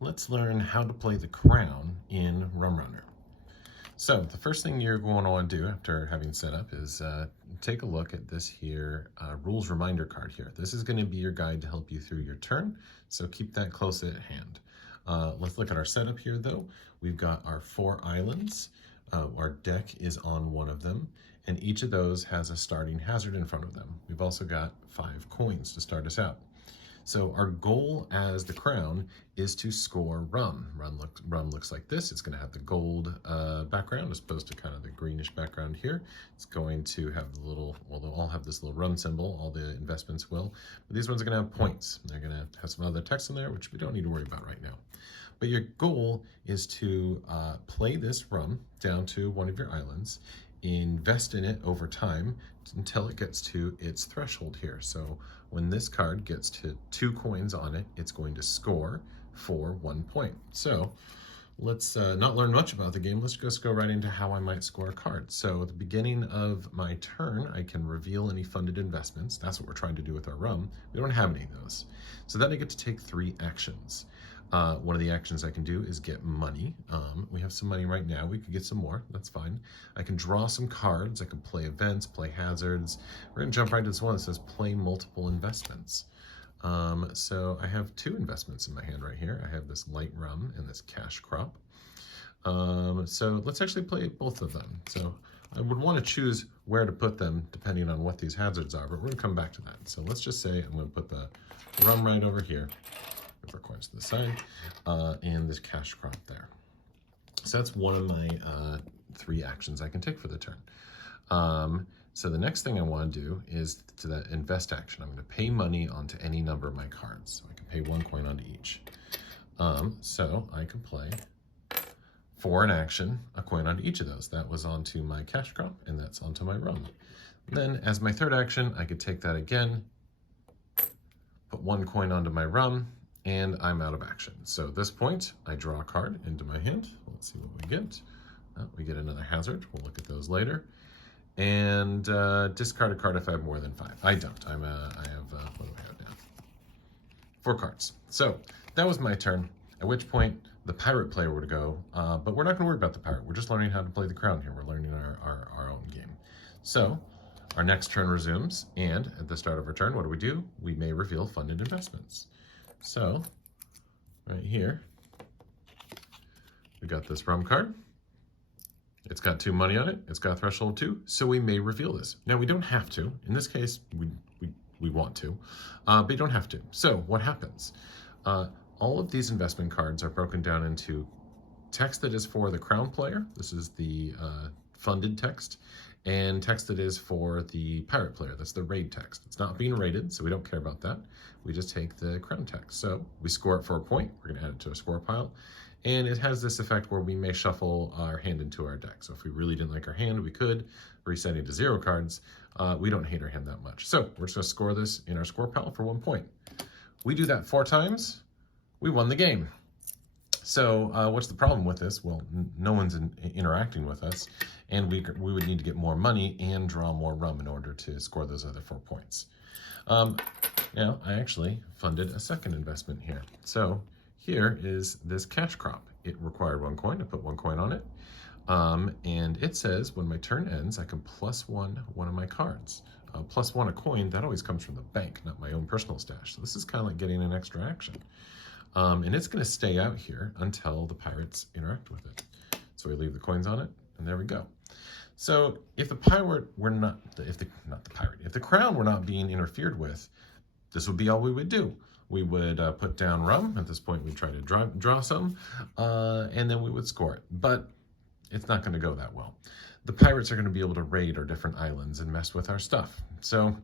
let's learn how to play the crown in Rum Runner. So the first thing you're going to want to do after having set up is take a look at this here rules reminder card here. This is going to be your guide to help you through your turn, so keep that close at hand. Let's look at our setup here though. We've got our 4 islands. Our deck is on one of them, and each of those has a starting hazard in front of them. We've also got 5 coins to start us out. So our goal as the crown is to score rum. Rum looks like this. It's going to have the gold background as opposed to kind of the greenish background here. It's going to have the little, well, they'll all have this little rum symbol, all the investments will. But these ones are going to have points. They're going to have some other text in there, which we don't need to worry about right now. But your goal is to play this rum down to one of your islands, invest in it over time until it gets to its threshold here. So when this card gets to 2 coins on it, it's going to score for 1 point. So let's not learn much about the game. Let's just go right into how I might score a card. So at the beginning of my turn, I can reveal any funded investments. That's what we're trying to do with our rum. We don't have any of those. So then I get to take 3 actions. One of the actions I can do is get money. We have some money right now. We could get some more. That's fine. I can draw some cards. I can play events, play hazards. We're going to jump right to this one that says play multiple investments. So I have 2 investments in my hand right here. I have this light rum and this cash crop. So let's actually play both of them. So I would want to choose where to put them depending on what these hazards are, but we're going to come back to that. So let's just say I'm going to put the rum right over here. Move our coins to the side, and this cash crop there. So that's one of my 3 actions I can take for the turn. So the next thing I want to do is to that invest action. I'm going to pay money onto any number of my cards. So I can pay 1 coin onto each. So I can play for an action, a coin onto each of those. That was onto my cash crop, and that's onto my rum. Then as my 3rd action, I could take that again, put 1 coin onto my rum, and I'm out of action. So at this point, I draw a card into my hand. Let's see what we get. We get another hazard. We'll look at those later. And discard a card if I have more than 5. I don't. I have, what do I have now? 4 cards. So that was my turn, at which point the pirate player would go, but we're not going to worry about the pirate. We're just learning how to play the crown here. We're learning our own game. So our next turn resumes, and at the start of our turn, what do? We may reveal funded investments. So right here, we got this rum card. It's got 2 money on it. It's got threshold 2, so we may reveal this. Now we don't have to. In this case, we want to, but you don't have to. So what happens? All of these investment cards are broken down into text that is for the crown player. This is the funded text. And text that is for the pirate player. That's the raid text. It's not being raided, so we don't care about that. We just take the crown text. So we score it for a point. We're going to add it to a score pile. And it has this effect where we may shuffle our hand into our deck. So if we really didn't like our hand, we could, resetting to 0 cards. We don't hate our hand that much. So we're just going to score this in our score pile for 1 point. We do that 4 times. We won the game. So what's the problem with this? Well, no one's interacting with us, and we would need to get more money and draw more rum in order to score those other 4 points. Now, I actually funded a 2nd investment here. So here is this cash crop. It required 1 coin. I put 1 coin on it. And it says when my turn ends, I can +1 one of my cards. +1 a coin, that always comes from the bank, not my own personal stash. So this is kind of like getting an extra action. And it's going to stay out here until the pirates interact with it. So we leave the coins on it, and there we go. So if the pirate were not, if the crown were not being interfered with, this would be all we would do. We would put down rum. At this point, we'd try to draw some, and then we would score it. But it's not going to go that well. The pirates are going to be able to raid our different islands and mess with our stuff. So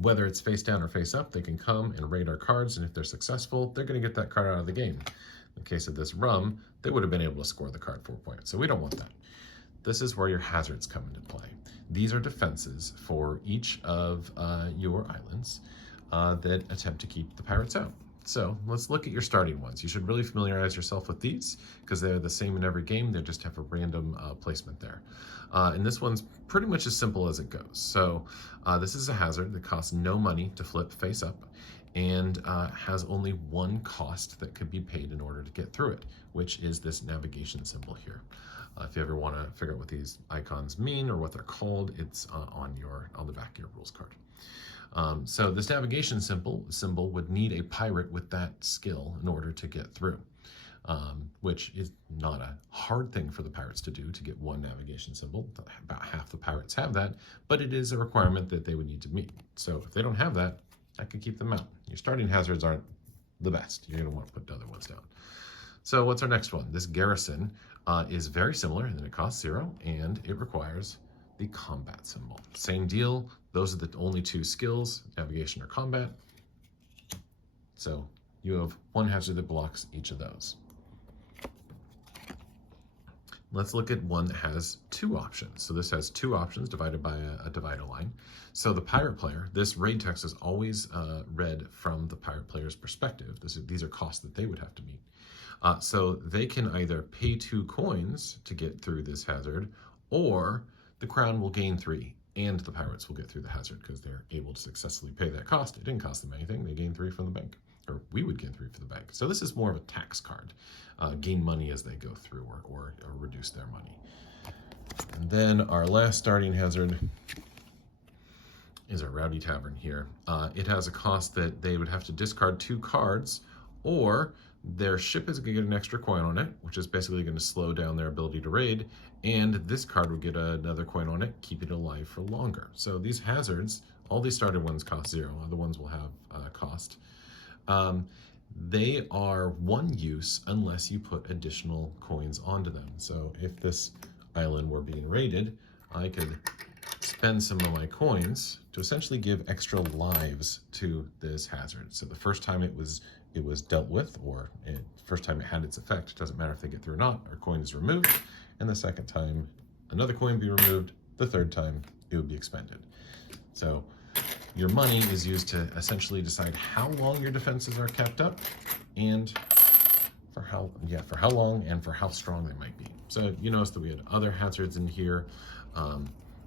whether it's face down or face up, they can come and raid our cards, and if they're successful, they're going to get that card out of the game. In the case of this rum, they would have been able to score the card 4 points, so we don't want that. This is where your hazards come into play. These are defenses for each of your islands that attempt to keep the pirates out. So let's look at your starting ones. You should really familiarize yourself with these because they're the same in every game. They just have a random placement there. And this one's pretty much as simple as it goes. So this is a hazard that costs no money to flip face up. and has only one cost that could be paid in order to get through it, which is this navigation symbol here. If you ever want to figure out what these icons mean or what they're called, it's on the back of your rules card. So this navigation symbol would need a pirate with that skill in order to get through, which is not a hard thing for the pirates to do, to get one navigation symbol. About half the pirates have that, but it is a requirement that they would need to meet. So if they don't have that, I could keep them out. Your starting hazards aren't the best. You're going to want to put the other ones down. So what's our next one? This garrison is very similar, and then it costs 0, and it requires the combat symbol. Same deal. Those are the only 2 skills, navigation or combat. So you have one hazard that blocks each of those. Let's look at one that has 2 options. So this has 2 options divided by a divider line. So the pirate player, this raid text is always read from the pirate player's perspective. These are costs that they would have to meet. So they can either pay 2 coins to get through this hazard, or the crown will gain 3 and the pirates will get through the hazard because they're able to successfully pay that cost. It didn't cost them anything. They gained 3 from the bank, or we would gain 3 from the bank. So this is more of a tax card. Gain money as they go through, or reduce their money. And then our last starting hazard is a Rowdy Tavern here. It has a cost that they would have to discard 2 cards, or their ship is going to get an extra coin on it, which is basically going to slow down their ability to raid, and this card would get another coin on it, keep it alive for longer. So these hazards, all these started ones cost 0, other ones will have cost. They are one use unless you put additional coins onto them. So if this island were being raided, I could spend some of my coins to essentially give extra lives to this hazard. So the first time it was dealt with, or first time it had its effect, it doesn't matter if they get through or not, our coin is removed, and the second time another coin would be removed, the third time it would be expended. So your money is used to essentially decide how long your defenses are kept up, and for how long and for how strong they might be. So you notice that we had other hazards in here.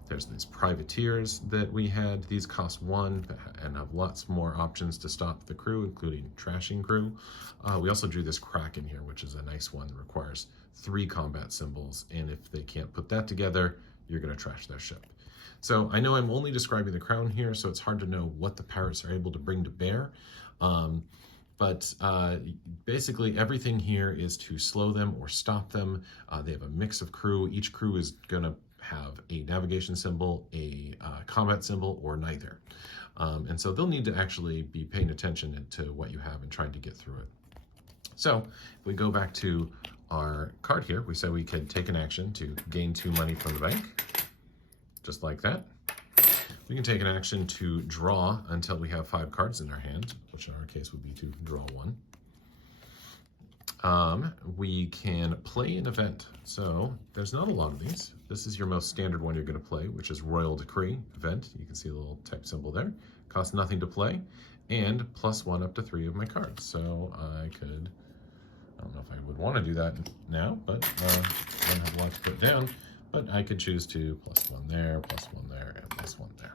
There's these privateers that we had. These cost 1 and have lots more options to stop the crew, including trashing crew. We also drew this Kraken here, which is a nice one that requires 3 combat symbols, and if they can't put that together, you're going to trash their ship. So I know I'm only describing the crown here, so it's hard to know what the pirates are able to bring to bear. But basically everything here is to slow them or stop them. They have a mix of crew. Each crew is going to have a navigation symbol, a combat symbol, or neither. And so they'll need to actually be paying attention to what you have and trying to get through it. So if we go back to our card here, we said we could take an action to gain 2 money from the bank, just like that. We can take an action to draw until we have 5 cards in our hand, which in our case would be to draw 1. We can play an event. So there's not a lot of these. This is your most standard one you're going to play, which is Royal Decree event. You can see the little type symbol there. Costs nothing to play, and +1 up to 3 of my cards. So I don't know if I would want to do that now, but I don't have a lot to put down. But I could choose to +1 there, +1 there, and +1 there.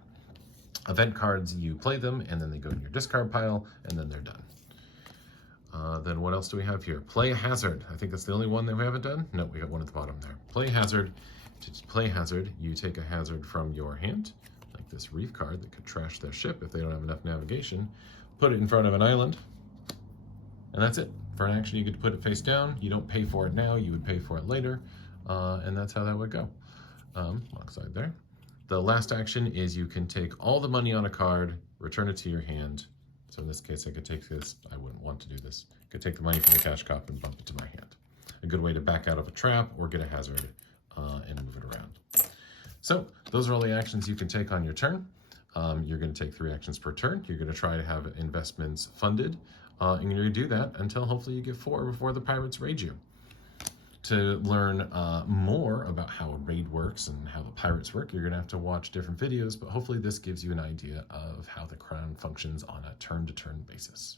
Event cards, you play them, and then they go in your discard pile, and then they're done. Then what else do we have here? Play a hazard. I think that's the only one that we haven't done. No, we got one at the bottom there. Play hazard. To play hazard, you take a hazard from your hand, like this reef card that could trash their ship if they don't have enough navigation. Put it in front of an island, and that's it. For an action, you could put it face down. You don't pay for it now. You would pay for it later, and that's how that would go. Alongside there. The last action is you can take all the money on a card, return it to your hand. So in this case, I could take this. I wouldn't want to do this. I could take the money from the cash cup and bump it to my hand. A good way to back out of a trap or get a hazard and move it around. So those are all the actions you can take on your turn. You're going to take 3 actions per turn. You're going to try to have investments funded, and you're going to do that until hopefully you get 4 before the pirates raid you. To learn more about how a raid works and how the pirates work, you're going to have to watch different videos, but hopefully this gives you an idea of how the crown functions on a turn-to-turn basis.